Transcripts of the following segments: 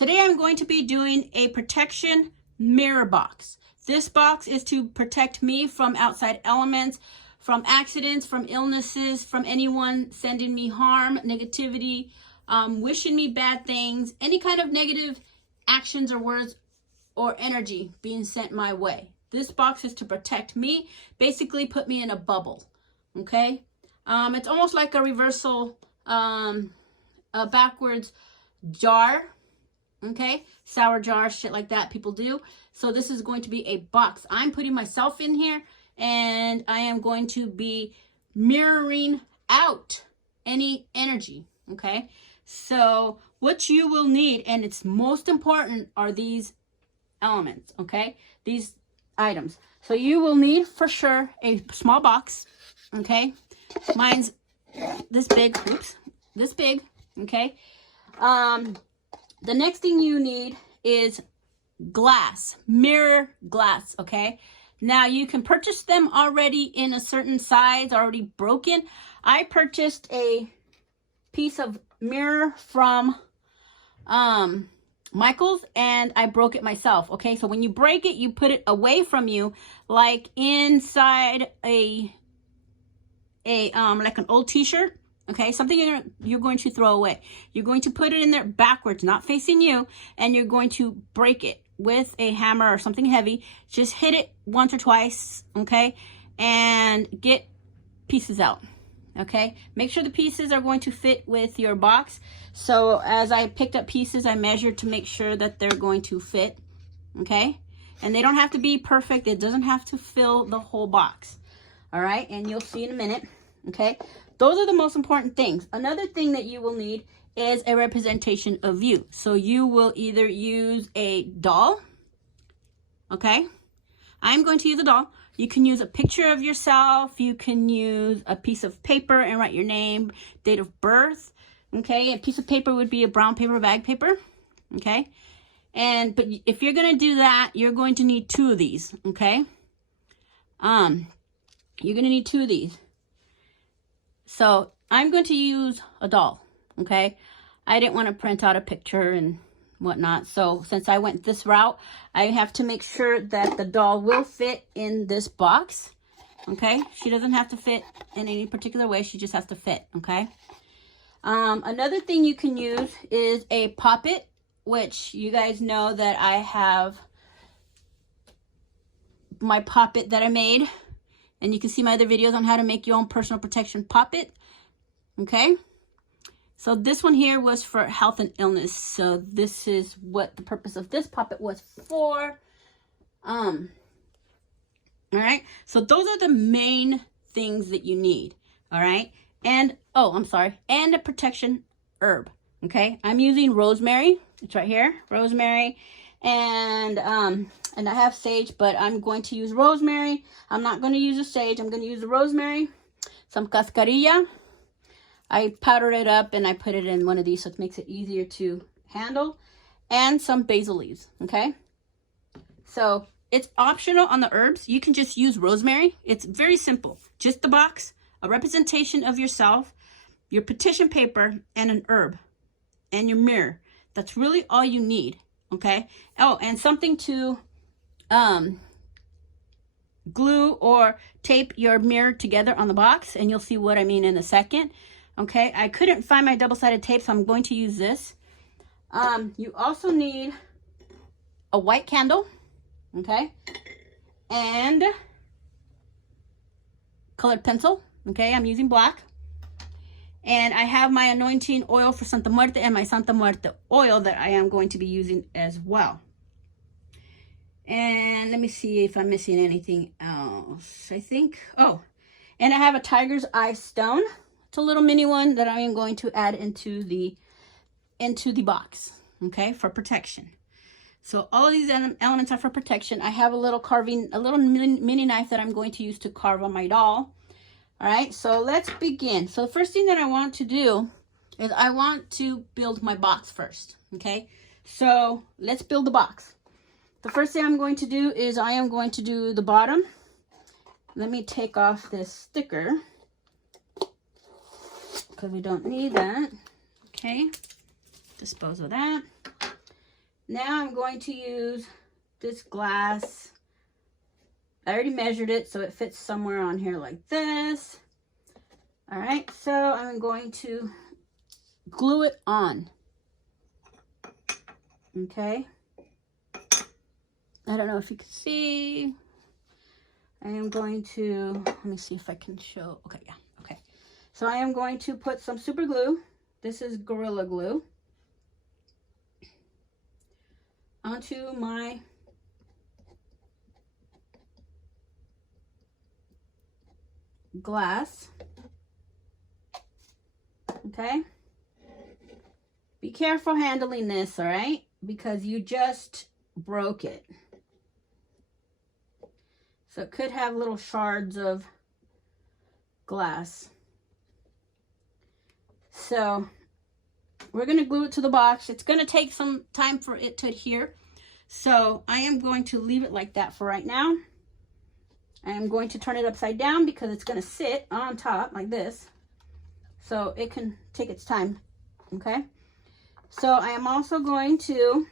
Today I'm going to be doing a protection mirror box. This box is to protect me from outside elements, from accidents, from illnesses, from anyone sending me harm, negativity, wishing me bad things, any kind of negative actions or words or energy being sent my way. This box is to protect me, basically put me in a bubble, okay? It's almost like a reversal, a backwards jar, okay? Sour jar, shit like that people do. So this is going to be a box. I'm putting myself in here, and I am going to be mirroring out any energy, okay? So what you will need, and it's most important, are these elements, okay? These items. So you will need for sure a small box, okay? Mine's this big, oops, this big, okay? The next thing you need is glass, mirror glass, okay? Now you can purchase them already in a certain size, already broken. I purchased a piece of mirror from Michael's, and I broke it myself, okay? So when you break it, you put it away from you, like inside a like an old t-shirt, okay? Something you're going to throw away. You're going to put it in there backwards, not facing you, and you're going to break it with a hammer or something heavy. Just hit it once or twice, okay? And get pieces out, okay? Make sure the pieces are going to fit with your box. So as I picked up pieces, I measured to make sure that they're going to fit, okay? And they don't have to be perfect. It doesn't have to fill the whole box, all right? And you'll see in a minute, okay? Those are the most important things. Another thing that you will need is a representation of you. So you will either use a doll, okay? I'm going to use a doll. You can use a picture of yourself. You can use a piece of paper and write your name, date of birth, okay? A piece of paper would be a brown paper, bag paper, okay? But if you're gonna do that, you're going to need two of these, okay? You're gonna need two of these. So I'm going to use a doll, okay? I didn't want to print out a picture and whatnot. So since I went this route, I have to make sure that the doll will fit in this box, okay? She doesn't have to fit in any particular way. She just has to fit, okay? Another thing you can use is a poppet, which you guys know that I have my poppet that I made. And you can see my other videos on how to make your own personal protection poppet, okay? So this one here was for health and illness. So this is what the purpose of this poppet was for. All right? So those are the main things that you need, all right? And, oh, I'm sorry, and a protection herb, okay? I'm using rosemary. It's right here, rosemary. And I have sage, but I'm going to use rosemary. I'm not going to use the sage. I'm going to use the rosemary, some cascarilla. I powdered it up and I put it in one of these so it makes it easier to handle, and some basil leaves, okay? So it's optional on the herbs. You can just use rosemary. It's very simple. Just the box, a representation of yourself, your petition paper, and an herb, and your mirror. That's really all you need, okay? Oh, and something to glue or tape your mirror together on the box, and you'll see what I mean in a second, okay? I couldn't find my double-sided tape, so I'm going to use this. You also need a white candle, okay? And colored pencil, okay? I'm using black. And I have my anointing oil for Santa Muerte and my Santa Muerte oil that I am going to be using as well. And let me see if I'm missing anything else. I think, oh, and I have a tiger's eye stone. It's a little mini one that I am going to add into the box, okay, for protection. So all of these elements are for protection. I have a little mini knife that I'm going to use to carve on my doll. All right, so let's begin. So the first thing that I want to do is I want to build my box first, okay? So let's build the box. The first thing I'm going to do is I am going to do the bottom. Let me take off this sticker because we don't need that, okay? Dispose of that. Now I'm going to use this glass. I already measured it, so it fits somewhere on here like this. All right, so I'm going to glue it on. Okay. I don't know if you can see. I am going to, let me see if I can show. Okay, yeah, okay. So I am going to put some super glue. This is Gorilla Glue. Onto my glass. Okay. Be careful handling this, all right? Because you just broke it. So it could have little shards of glass. So we're going to glue it to the box. It's going to take some time for it to adhere. So I am going to leave it like that for right now. I am going to turn it upside down because it's going to sit on top like this. So it can take its time. Okay. So I am also going to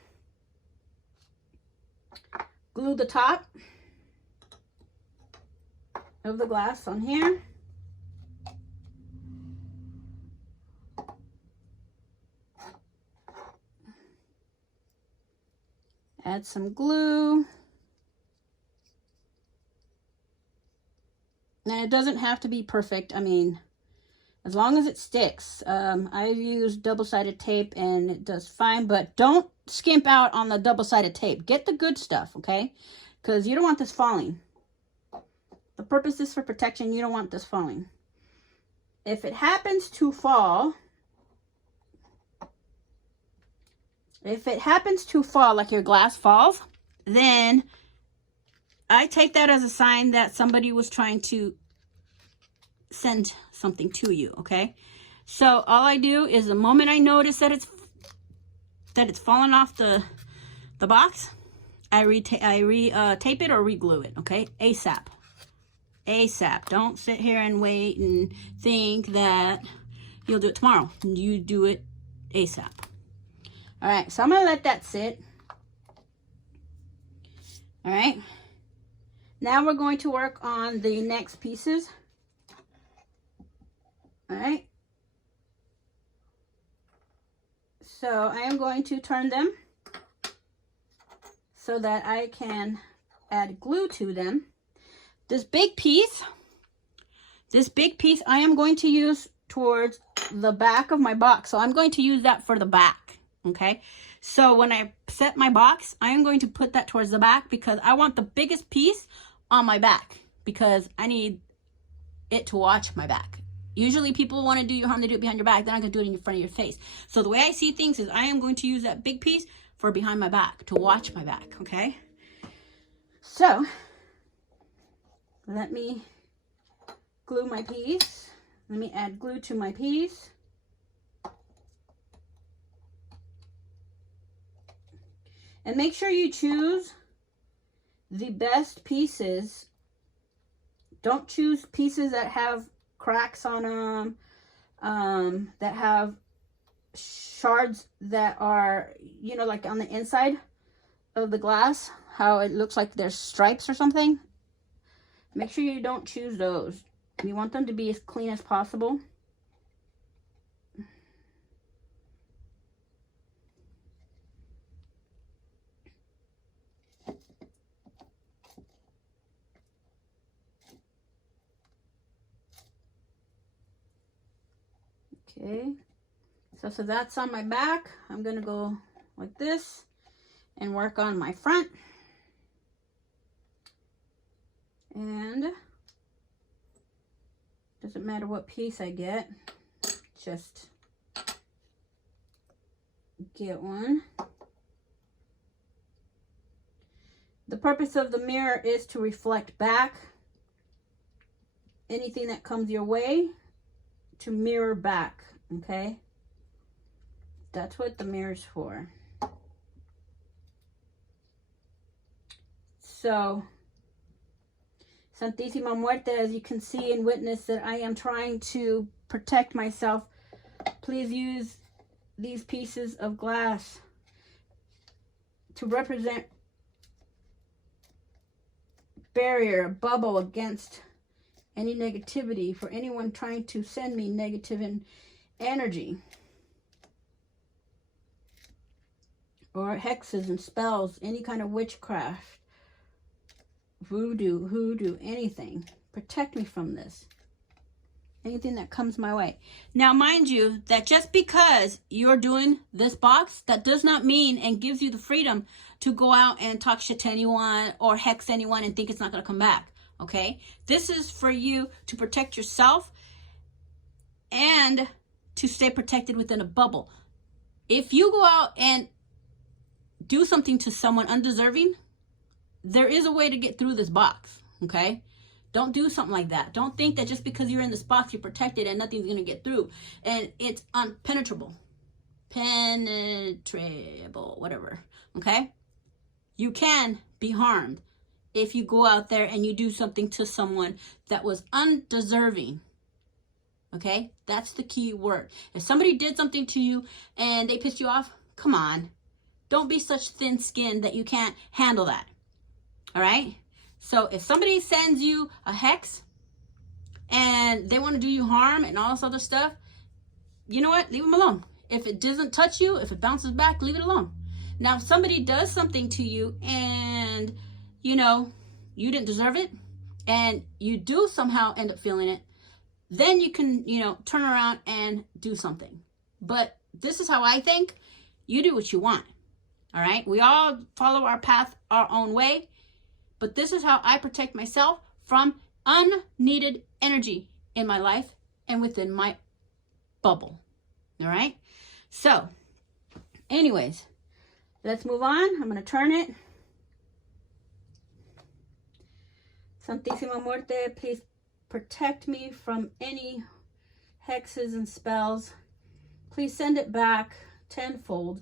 glue the top of the glass on here. Add some glue. And it doesn't have to be perfect. I mean, as long as it sticks. I've used double-sided tape and it does fine, but don't skimp out on the double-sided tape. Get the good stuff, okay? Because you don't want this falling. The purpose is for protection. You don't want this falling. If it happens to fall, like your glass falls, then I take that as a sign that somebody was trying to send something to you, okay? So all I do is the moment I notice that it's fallen off the box, I tape it or re-glue it, okay? ASAP. ASAP. Don't sit here and wait and think that you'll do it tomorrow. You do it ASAP. All right, so I'm going to let that sit. All right. Now we're going to work on the next pieces. All right. So I am going to turn them so that I can add glue to them. This big piece I am going to use towards the back of my box. So I'm going to use that for the back, okay? So when I set my box, I am going to put that towards the back because I want the biggest piece on my back because I need it to watch my back. Usually people want to do you harm, they do it behind your back. They're not going to do it in front of your face. So the way I see things is I am going to use that big piece for behind my back, to watch my back, okay? So let me glue my piece. Let me add glue to my piece. And make sure you choose the best pieces. Don't choose pieces that have cracks on them, that have shards that are, you know, like on the inside of the glass, how it looks like there's stripes or something. Make sure you don't choose those. You want them to be as clean as possible. Okay, so that's on my back. I'm gonna go like this and work on my front. And doesn't matter what piece I get, just get one. The purpose of the mirror is to reflect back anything that comes your way, to mirror back, okay? That's what the mirror's for. So, Santa Muerte, as you can see and witness that I am trying to protect myself, please use these pieces of glass. to represent barrier, bubble against any negativity for anyone trying to send me negative energy. Or hexes and spells, any kind of witchcraft, voodoo, hoodoo, anything. Protect me from this. Anything that comes my way. Now, mind you, that just because you're doing this box, that does not mean and gives you the freedom to go out and talk shit to anyone or hex anyone and think it's not going to come back. Okay? This is for you to protect yourself and to stay protected within a bubble. If you go out and do something to someone undeserving, there is a way to get through this box. Okay? Don't do something like that. Don't think that just because you're in this box, you're protected and nothing's going to get through. And it's unpenetrable. Penetrable, whatever. Okay? You can be harmed if you go out there and you do something to someone that was undeserving. Okay? That's the key word. If somebody did something to you and they pissed you off, come on. Don't be such thin-skinned that you can't handle that. All right? So if somebody sends you a hex and they want to do you harm and all this other stuff, you know what? Leave them alone. If it doesn't touch you, if it bounces back, leave it alone. Now, if somebody does something to you and, you know, you didn't deserve it and you do somehow end up feeling it, then you can, you know, turn around and do something. But this is how I think. You do what you want. All right? We all follow our path our own way. But this is how I protect myself from unneeded energy in my life and within my bubble. All right? So, anyways, let's move on. I'm going to turn it. Santa Muerte, please protect me from any hexes and spells. Please send it back tenfold.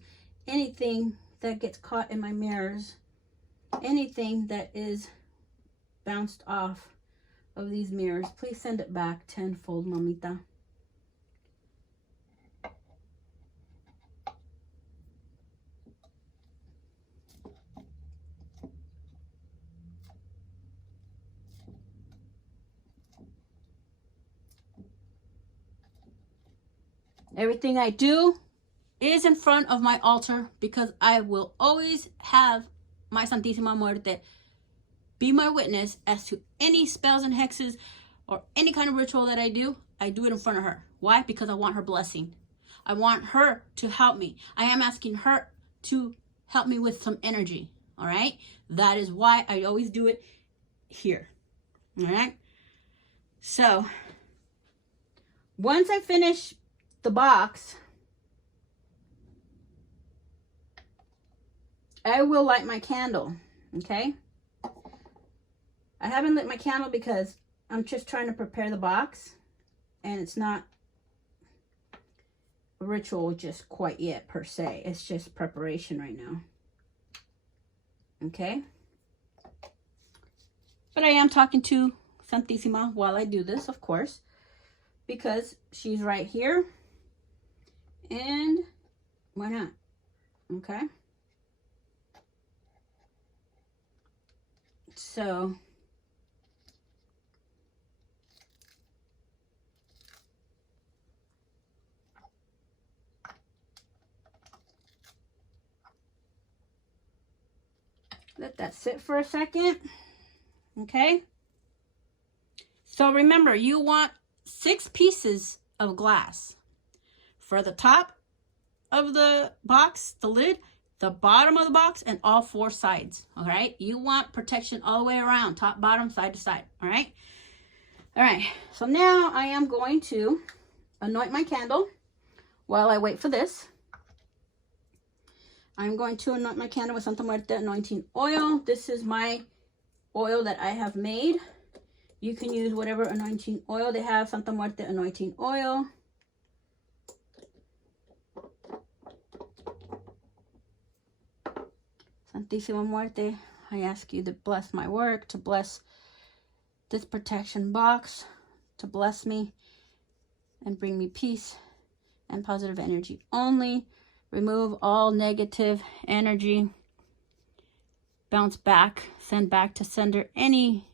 Anything that gets caught in my mirrors. Anything that is bounced off of these mirrors, please send it back tenfold, mamita. Everything I do is in front of my altar because I will always have my Santísima Muerte be my witness as to any spells and hexes or any kind of ritual that I do it in front of her. Why? Because I want her blessing. I want her to help me. I am asking her to help me with some energy. All right? That is why I always do it here. All right? So, once I finish the box, I will light my candle, okay? I haven't lit my candle because I'm just trying to prepare the box, and it's not a ritual just quite yet, per se. It's just preparation right now, okay? But I am talking to Santísima while I do this, of course, because she's right here, and why not, okay? So, let that sit for a second. Okay. So remember, you want 6 pieces of glass for the top of the box, the lid, the bottom of the box, and all 4 sides. All right. You want protection all the way around, top, bottom, side to side. All right. All right. So now I am going to anoint my candle while I wait for this. I'm going to anoint my candle with Santa Muerte anointing oil. This is my oil that I have made. You can use whatever anointing oil they have. Santa Muerte anointing oil. Santísima Muerte, I ask you to bless my work, to bless this protection box, to bless me and bring me peace and positive energy only. Remove all negative energy bounce back, send back to sender any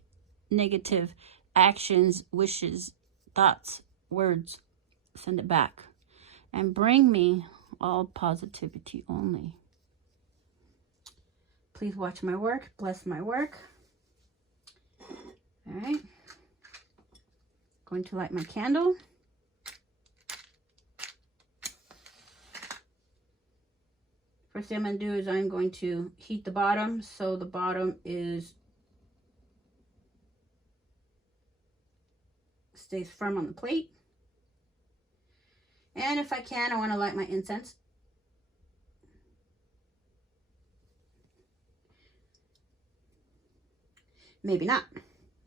negative actions, wishes, thoughts, words, send it back. And bring me all positivity only. Please watch my work, bless my work. All right. Going to light my candle. First thing I'm going to do is I'm going to heat the bottom so the bottom stays firm on the plate. And if I can, I want to light my incense. Maybe not.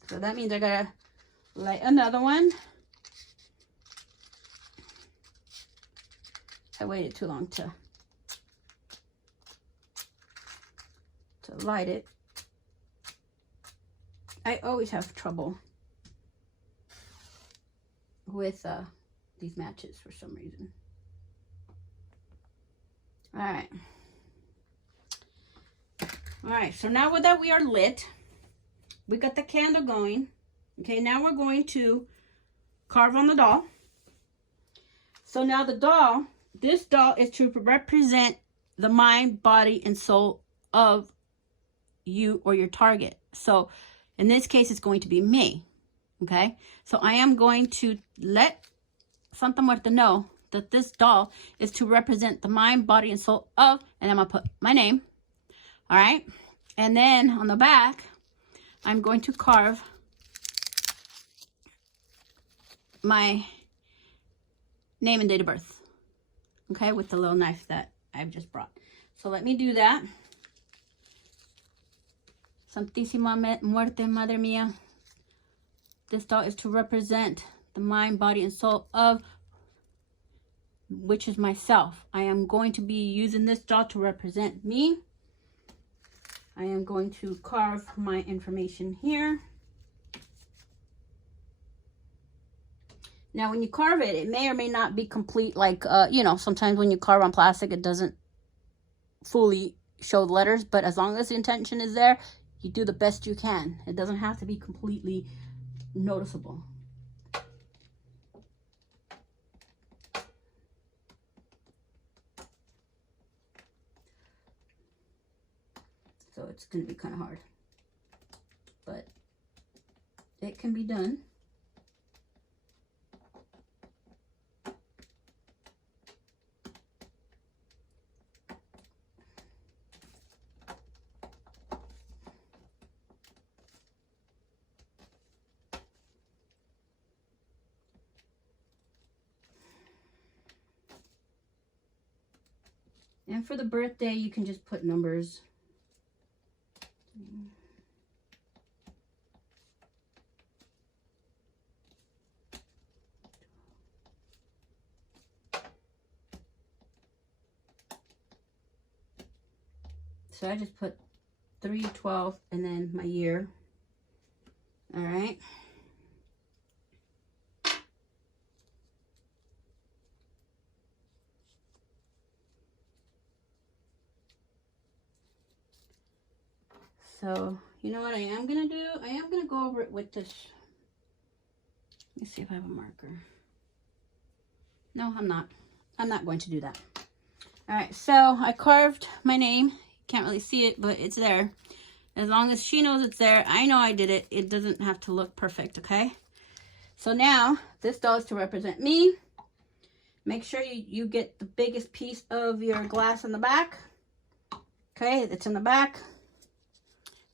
So that means I gotta light another one. I waited too long to light it. I always have trouble with these matches for some reason. All right, so now that we are lit, we got the candle going. Okay, now we're going to carve on the doll. So now the doll, this doll is to represent the mind, body, and soul of you or your target. So in this case, it's going to be me. Okay, so I am going to let Santa Muerte know that this doll is to represent the mind, body, and soul of, and I'm going to put my name. All right, and then on the back, I'm going to carve my name and date of birth. Okay, with the little knife that I've just brought. So let me do that. Santísima Muerte, Madre Mía. This doll is to represent the mind, body, and soul of, which is myself. I am going to be using this doll to represent me. I am going to carve my information here. Now, when you carve it, it may or may not be complete. Like, you know, sometimes when you carve on plastic, it doesn't fully show the letters. But as long as the intention is there, you do the best you can. It doesn't have to be completely noticeable. So it's going to be kind of hard. But it can be done. And for the birthday, you can just put numbers. So I just put 3/12 and then my year. All right. So, you know what I am going to do? I am going to go over it with this. Let me see if I have a marker. No, I'm not. I'm not going to do that. All right, so I carved my name. Can't really see it, but it's there. As long as she knows it's there, I know I did it. It doesn't have to look perfect, okay? So now, this doll is to represent me. Make sure you get the biggest piece of your glass in the back. Okay, it's in the back.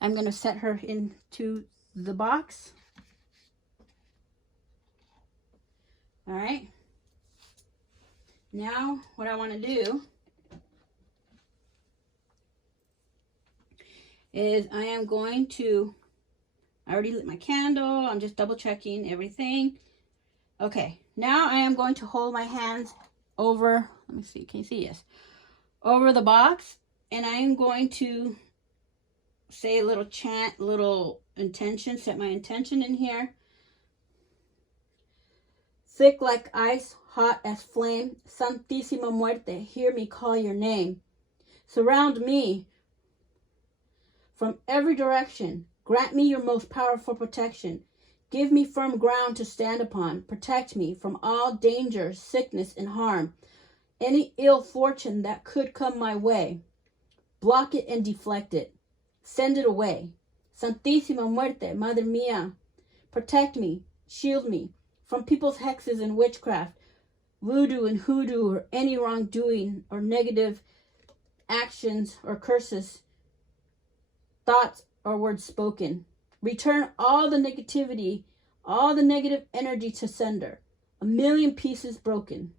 I'm going to set her into the box. All right. Now, what I want to do is I am going to, I already lit my candle. I'm just double checking everything. Okay, now I am going to hold my hands over, let me see, can you see? Yes. Over the box, and I am going to say a little chant, little intention, set my intention in here. Thick like ice, hot as flame, Santísima Muerte, hear me call your name. Surround me from every direction. Grant me your most powerful protection. Give me firm ground to stand upon. Protect me from all danger, sickness, and harm. Any ill fortune that could come my way, block it and deflect it. Send it away. Santa Muerte, Madre Mia, protect me, shield me from people's hexes and witchcraft, voodoo and hoodoo, or any wrongdoing or negative actions or curses, thoughts or words spoken. Return all the negativity, all the negative energy to sender. 1,000,000 pieces broken.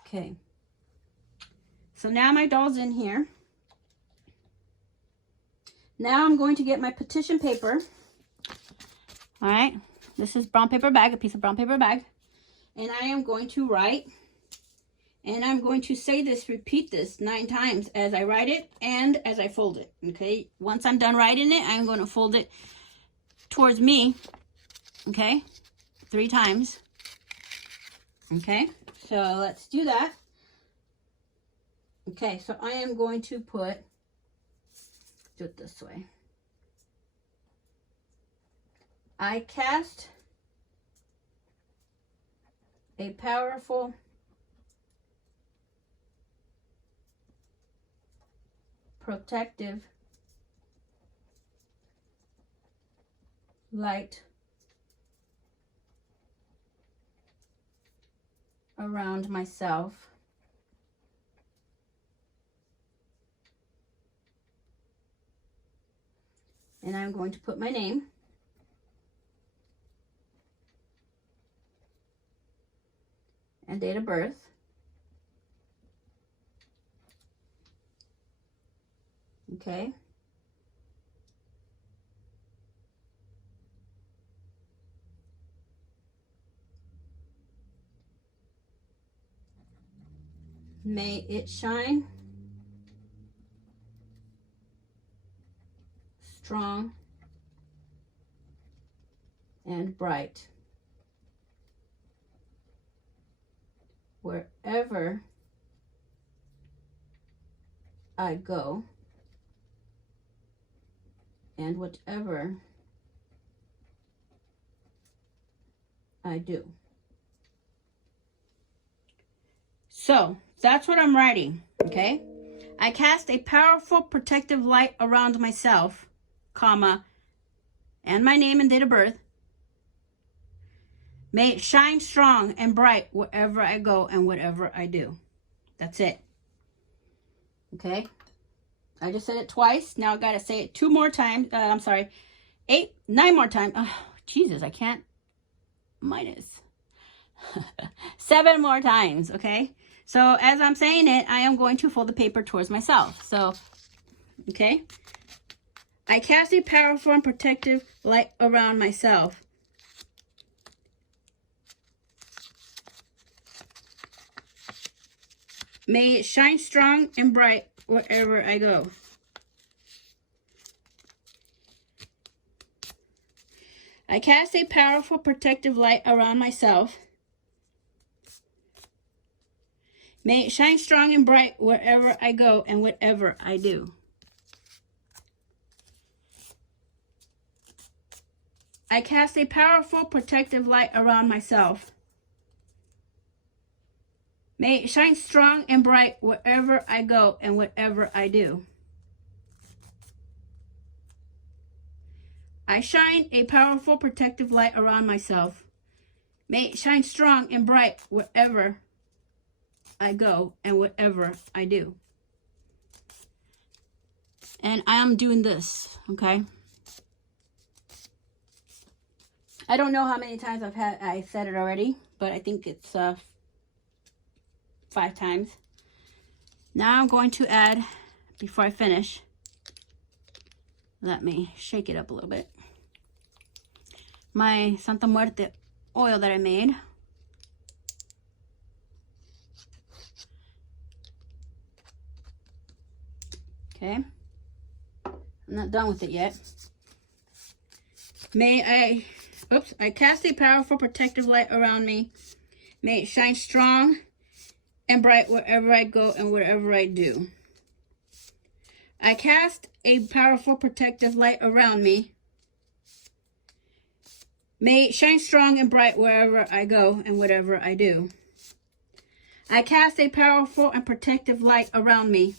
Okay. So now my doll's in here. Now I'm going to get my petition paper. All right. This is brown paper bag, a piece of brown paper bag. And I am going to write. And I'm going to say this, repeat this 9 times as I write it and as I fold it. Okay. Once I'm done writing it, I'm going to fold it towards me. Okay. 3 times. Okay. So let's do that. Okay. So I am going to do it this way. I cast a powerful protective light around myself and I'm going to put my name and date of birth. Okay. May it shine strong and bright wherever I go and whatever I do. So that's what I'm writing, okay? I cast a powerful protective light around myself, comma, and my name and date of birth. May it shine strong and bright wherever I go and whatever I do. That's it. Okay? I just said it twice. Now I got to say it 2 more times. I'm sorry. 9 more times. Oh, Jesus, I can't. Minus. 7 more times, okay? So as I'm saying it, I am going to fold the paper towards myself. So, okay? I cast a powerful and protective light around myself. May it shine strong and bright wherever I go. I cast a powerful protective light around myself. May it shine strong and bright wherever I go and whatever I do. I cast a powerful protective light around myself. May it shine strong and bright wherever I go and whatever I do. I shine a powerful protective light around myself. May it shine strong and bright wherever I go and whatever I do. And I am doing this, okay? I don't know how many times I said it already, but I think it's 5 times. Now I'm going to add, before I finish, let me shake it up a little bit, my Santa Muerte oil that I made. Okay, I'm not done with it yet. I cast a powerful protective light around me. May it shine strong and bright wherever I go and wherever I do. I cast a powerful protective light around me. May it shine strong and bright wherever I go and whatever I do. I cast a powerful and protective light around me.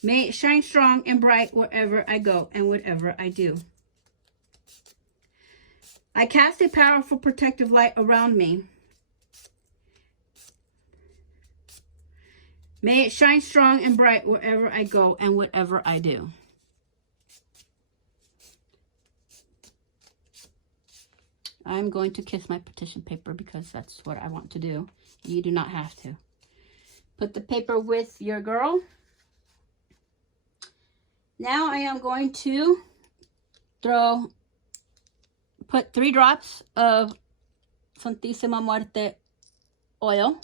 May it shine strong and bright wherever I go and whatever I do. I cast a powerful protective light around me. May it shine strong and bright wherever I go and whatever I do. I'm going to kiss my petition paper because that's what I want to do. You do not have to. Put the paper with your girl. Now I am going to put 3 drops of Santa Muerte oil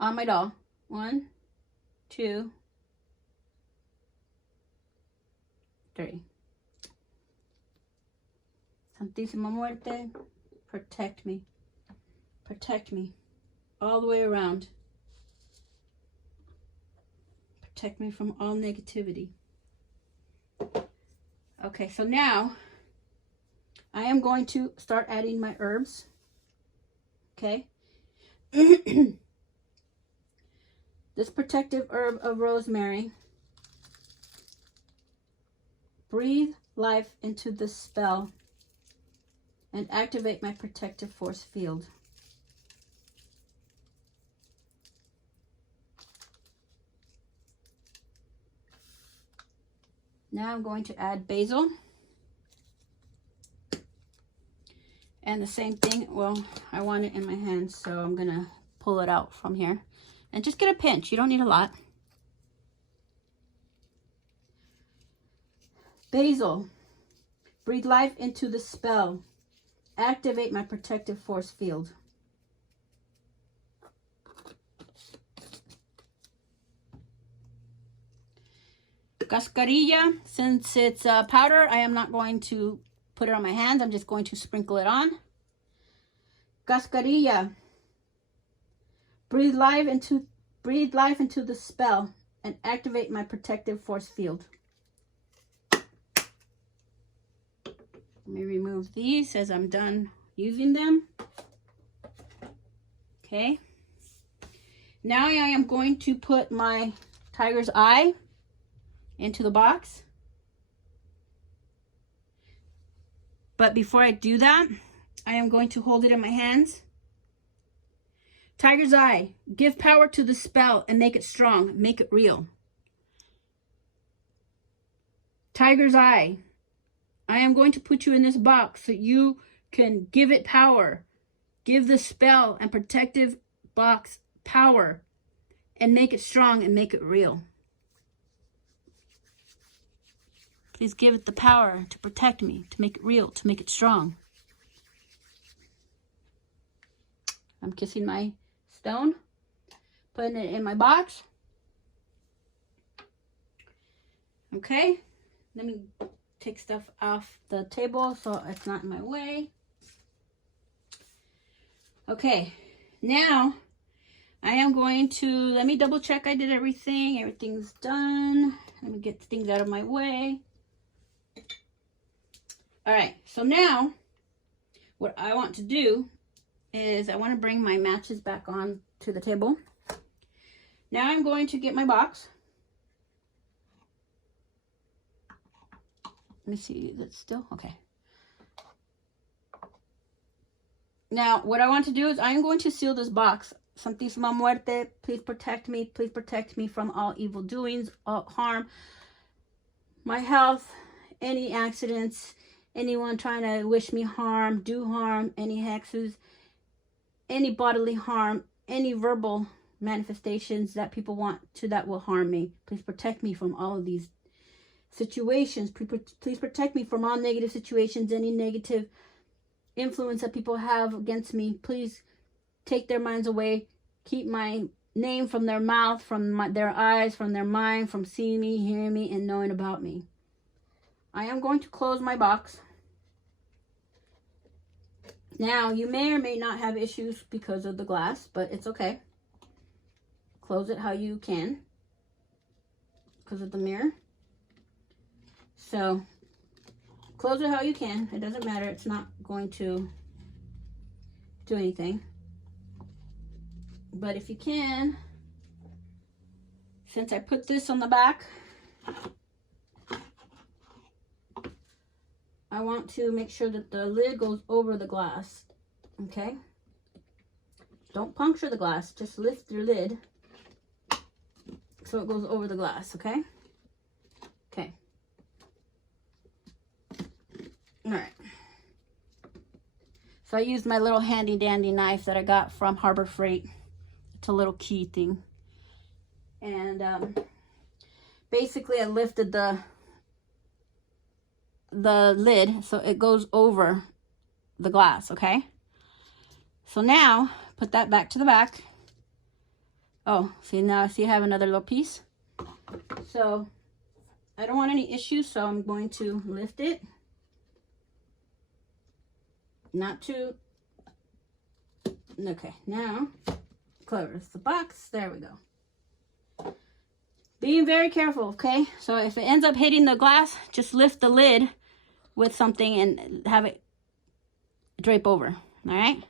on my doll. 1, 2, 3. Santa Muerte, protect me. Protect me all the way around. Protect me from all negativity. Okay, so now I am going to start adding my herbs. Okay. This protective herb of rosemary. Breathe life into the spell and activate my protective force field. Now I'm going to add basil. And the same thing, well, I want it in my hands, so I'm going to pull it out from here. And just get a pinch. You don't need a lot. Basil. Breathe life into the spell. Activate my protective force field. Cascarilla, since it's powder, I am not going to put it on my hands. I'm just going to sprinkle it on. Cascarilla. Breathe life into the spell and activate my protective force field. Let me remove these as I'm done using them. Okay. Now I am going to put my tiger's eye into the box. But before I do that, I am going to hold it in my hands. Tiger's eye, give power to the spell and make it strong, make it real. Tiger's eye, I am going to put you in this box so you can give it power. Give the spell and protective box power and make it strong and make it real. Please give it the power to protect me, to make it real, to make it strong. I'm kissing my stone, putting it in my box. Okay, let me take stuff off the table so it's not in my way. Okay, now I am going to, let me double check I did everything. Everything's done. Let me get things out of my way. All right, so now what I want to do is I want to bring my matches back on to the table. Now I'm going to get my box. Let me see, that's still, okay. Now, what I want to do is I am going to seal this box. Santa Muerte, please protect me from all evil doings, all harm, my health, any accidents, anyone trying to wish me harm, do harm, any hexes, any bodily harm, any verbal manifestations that people want to that will harm me. Please protect me from all of these situations. Please protect me from all negative situations, any negative influence that people have against me. Please take their minds away. Keep my name from their mouth, from their eyes, from their mind, from seeing me, hearing me, and knowing about me. I am going to close my box. Now, you may or may not have issues because of the glass, but it's okay. Close it how you can. because of the mirror. So close it how you can. It doesn't matter. It's not going to do anything. But if you can, since I put this on the back, I want to make sure that the lid goes over the glass. Okay? Don't puncture the glass. Just lift your lid so it goes over the glass. Okay? Okay. All right. So I used my little handy dandy knife that I got from Harbor Freight. It's a little key thing. And basically I lifted the lid so it goes over the glass, okay? So now put that back to the back. Oh, see, now I see I have another little piece. So I don't want any issues, so I'm going to lift it. Not too. Okay, now close the box. There we go. Being very careful, okay? So if it ends up hitting the glass, just lift the lid with something and have it drape over, all right?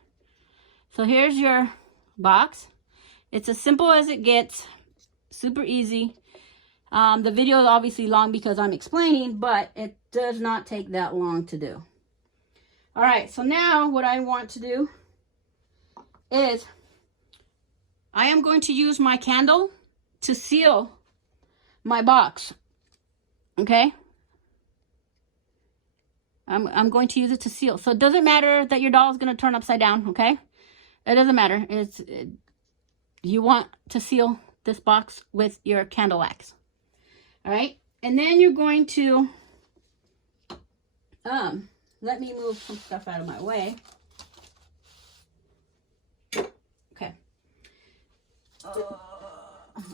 So here's your box. It's as simple as it gets, super easy. The video is obviously long because I'm explaining, but it does not take that long to do. All right, so now what I want to do is I am going to use my candle to seal my box, okay? I'm going to use it to seal. So it doesn't matter that your doll is going to turn upside down, okay? It doesn't matter. You want to seal this box with your candle wax. All right? And then you're going to let me move some stuff out of my way. Okay.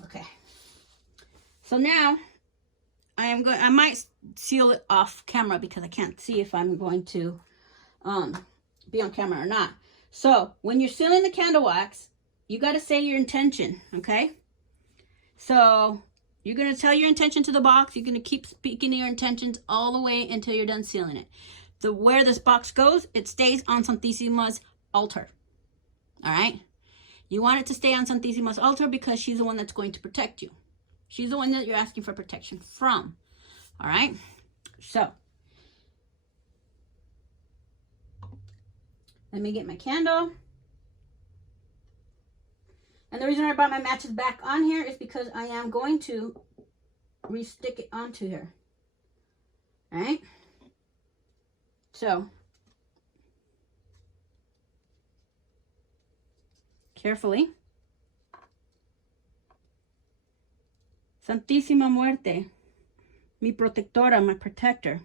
Okay. So now I might seal it off camera because I can't see if I'm going to be on camera or not. So when you're sealing the candle wax, you got to say your intention, okay? So you're going to tell your intention to the box. You're going to keep speaking your intentions all the way until you're done sealing it. Where this box goes, it stays on Santissima's altar. All right? You want it to stay on Santissima's altar because she's the one that's going to protect you. She's the one that you're asking for protection from. All right? So, let me get my candle. And the reason I brought my matches back on here is because I am going to re-stick it onto here. All right? So, carefully. Santísima Muerte, mi protectora, my protector.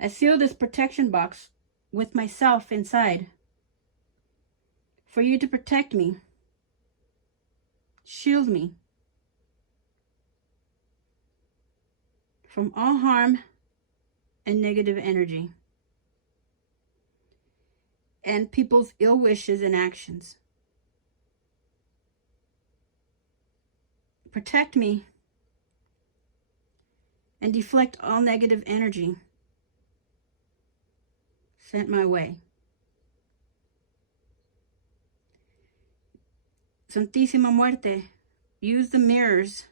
I seal this protection box with myself inside for you to protect me, shield me from all harm and negative energy and people's ill wishes and actions. Protect me and deflect all negative energy sent my way. Santísima Muerte, use the mirrors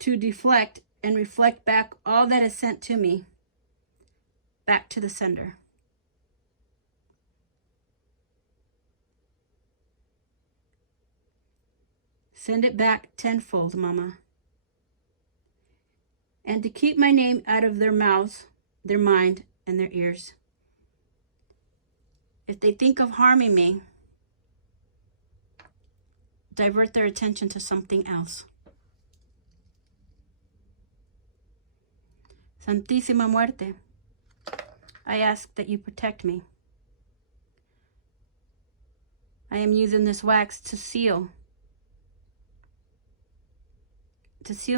to deflect and reflect back all that is sent to me back to the sender. Send it back tenfold, Mama. And to keep my name out of their mouths, their mind, and their ears. If they think of harming me, divert their attention to something else. Santísima Muerte, I ask that you protect me. I am using this wax to seal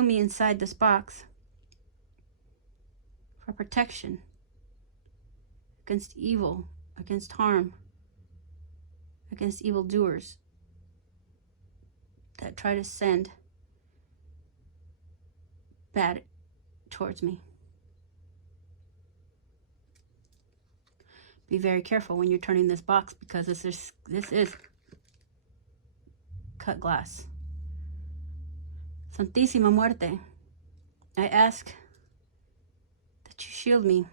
me inside this box for protection against evil, against harm, against evildoers, that try to send bad towards me. Be very careful when you're turning this box, because this is cut glass. Santísima Muerte, I ask that you shield me.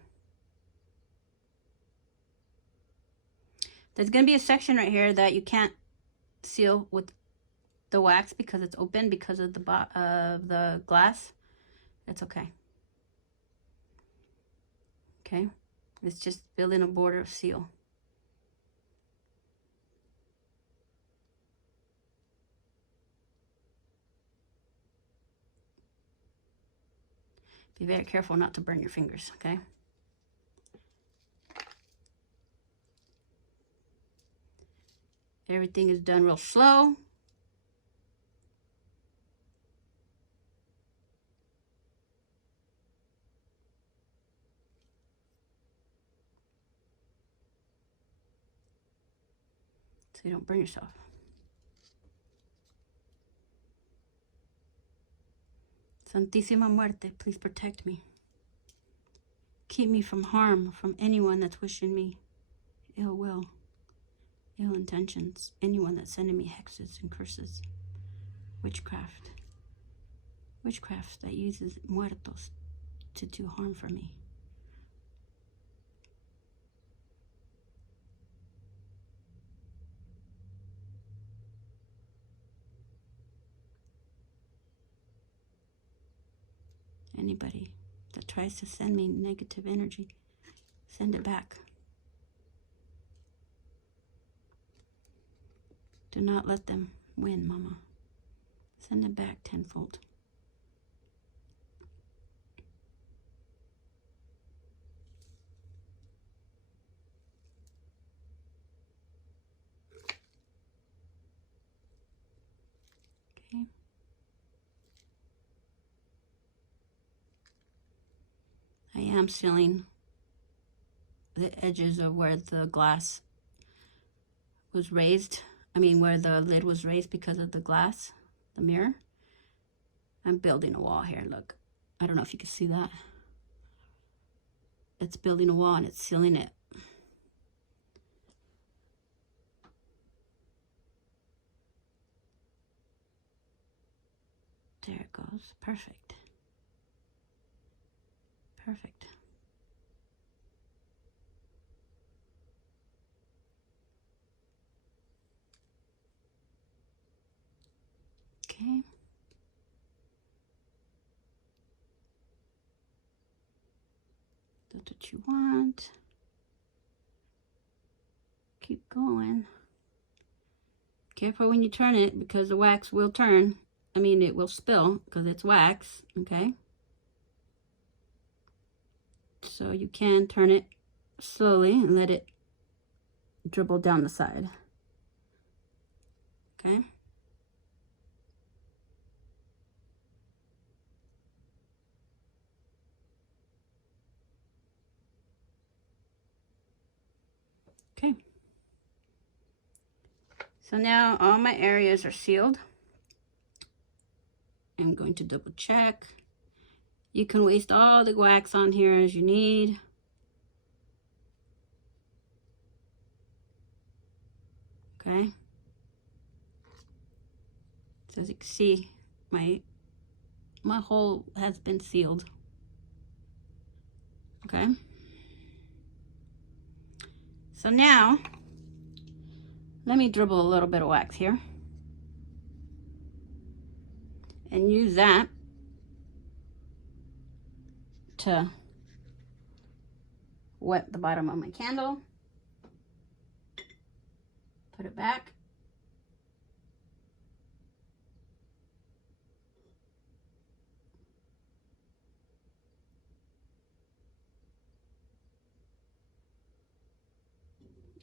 There's going to be a section right here that you can't seal with the wax because it's open because of the glass. That's okay. Okay, it's just building a border of seal. Be very careful not to burn your fingers, okay? Everything is done real slow. So you don't burn yourself. Santísima Muerte, please protect me. Keep me from harm from anyone that's wishing me ill will, ill intentions, anyone that's sending me hexes and curses, witchcraft that uses muertos to do harm for me. Anybody that tries to send me negative energy, send it back. Do not let them win, Mama. Send it back tenfold. Okay. I am sealing the edges of where the glass was raised. I mean, where the lid was raised because of the glass, the mirror. I'm building a wall here, look. I don't know if you can see that. It's building a wall and it's sealing it. There it goes, perfect. Perfect. Okay. That's what you want. Keep going. Careful when you turn it because the wax will turn. I mean, it will spill because it's wax, okay? So you can turn it slowly and let it dribble down the side. Okay? Okay. So now all my areas are sealed. I'm going to double check. You can waste all the wax on here as you need. Okay. So as you can see, my hole has been sealed. Okay. So now, let me dribble a little bit of wax here. And use that to wet the bottom of my candle. Put it back.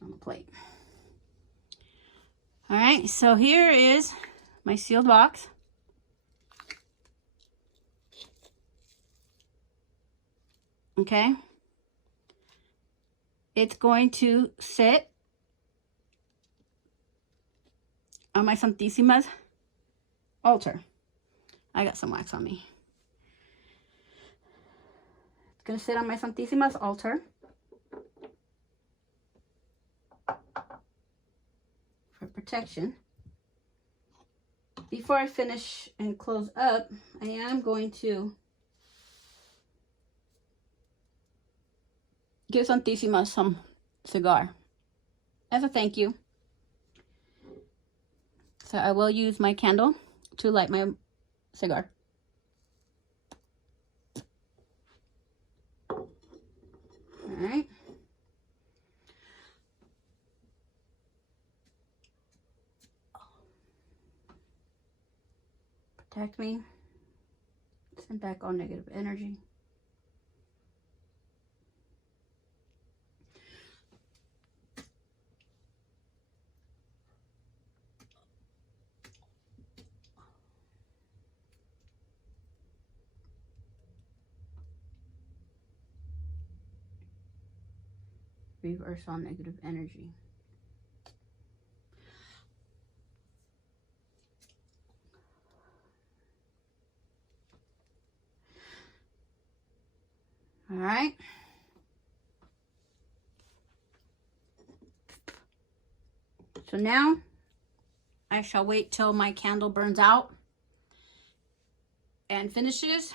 On the plate. All right, so here is my sealed box. Okay. It's going to sit on my Santísimas altar. I got some wax on me. It's going to sit on my Santísima's altar for protection. Before I finish and close up, I am going to give Santísima some cigar as a thank you. So I will use my candle to light my cigar. All right. Protect me. Send back all negative energy. Reverse all negative energy. All right. So now I shall wait till my candle burns out and finishes.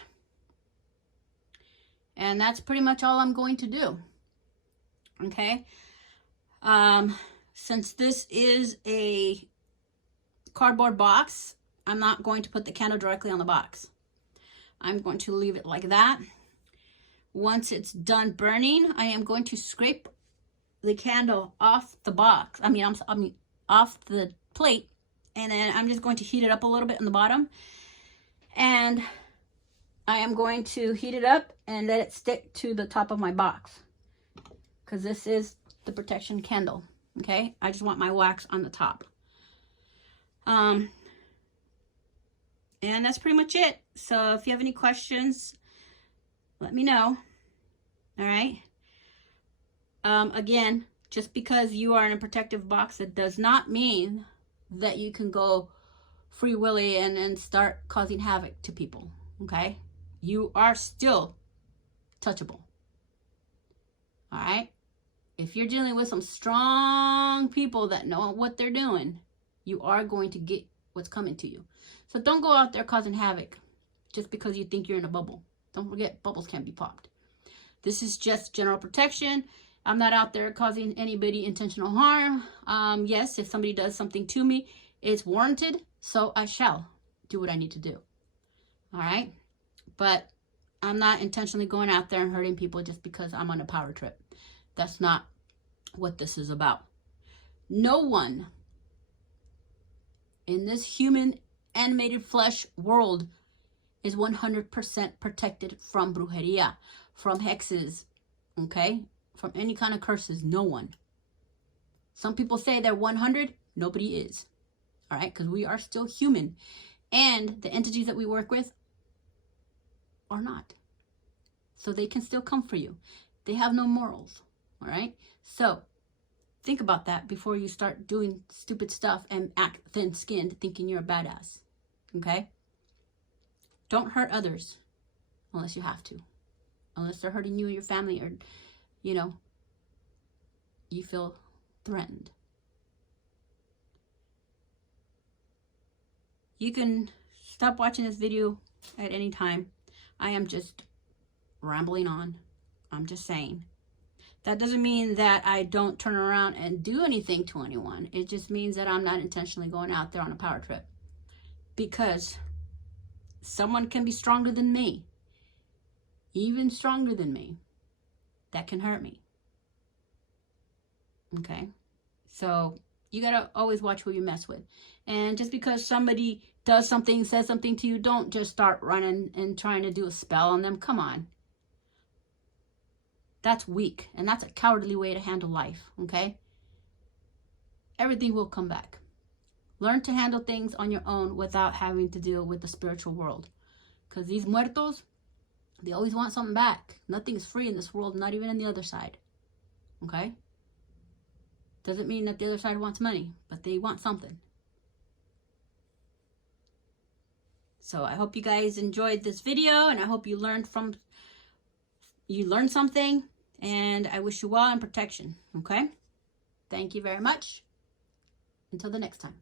And that's pretty much all I'm going to do. Okay. Since this is a cardboard box, I'm not going to put the candle directly on the box. I'm going to leave it like that. Once it's done burning, I am going to scrape the candle off the box. I mean, off the plate. And then I'm just going to heat it up a little bit on the bottom. And I am going to heat it up and let it stick to the top of my box. Because this is the protection candle. Okay? I just want my wax on the top. And that's pretty much it. So if you have any questions, let me know. All right? Again, just because you are in a protective box, it does not mean that you can go free willy and start causing havoc to people. Okay? You are still touchable. All right? If you're dealing with some strong people that know what they're doing, you are going to get what's coming to you. So don't go out there causing havoc just because you think you're in a bubble. Don't forget, bubbles can be popped. This is just general protection. I'm not out there causing anybody intentional harm. Yes, if somebody does something to me, it's warranted, so I shall do what I need to do. All right? But I'm not intentionally going out there and hurting people just because I'm on a power trip. That's not what this is about. No one in this human animated flesh world is 100% protected from brujeria, from hexes, okay? From any kind of curses. No one. Some people say they're 100. Nobody is. All right? Because we are still human. And the entities that we work with are not. So they can still come for you. They have no morals. All right? So think about that before you start doing stupid stuff and act thin-skinned thinking you're a badass. Okay? Don't hurt others unless you have to. Unless they're hurting you or your family, or, you know, you feel threatened. You can stop watching this video at any time. I am just rambling on. I'm just saying. That doesn't mean that I don't turn around and do anything to anyone. It just means that I'm not intentionally going out there on a power trip. Because someone can be stronger than me. Even stronger than me. That can hurt me. Okay? So you got to always watch who you mess with. And just because somebody does something, says something to you, don't just start running and trying to do a spell on them. Come on. That's weak. And that's a cowardly way to handle life. Okay? Everything will come back. Learn to handle things on your own without having to deal with the spiritual world. Because these muertos, they always want something back. Nothing is free in this world, not even in the other side. Okay? Doesn't mean that the other side wants money, but they want something. So I hope you guys enjoyed this video, and I hope you learned something, and I wish you well and protection. Okay? Thank you very much. Until the next time.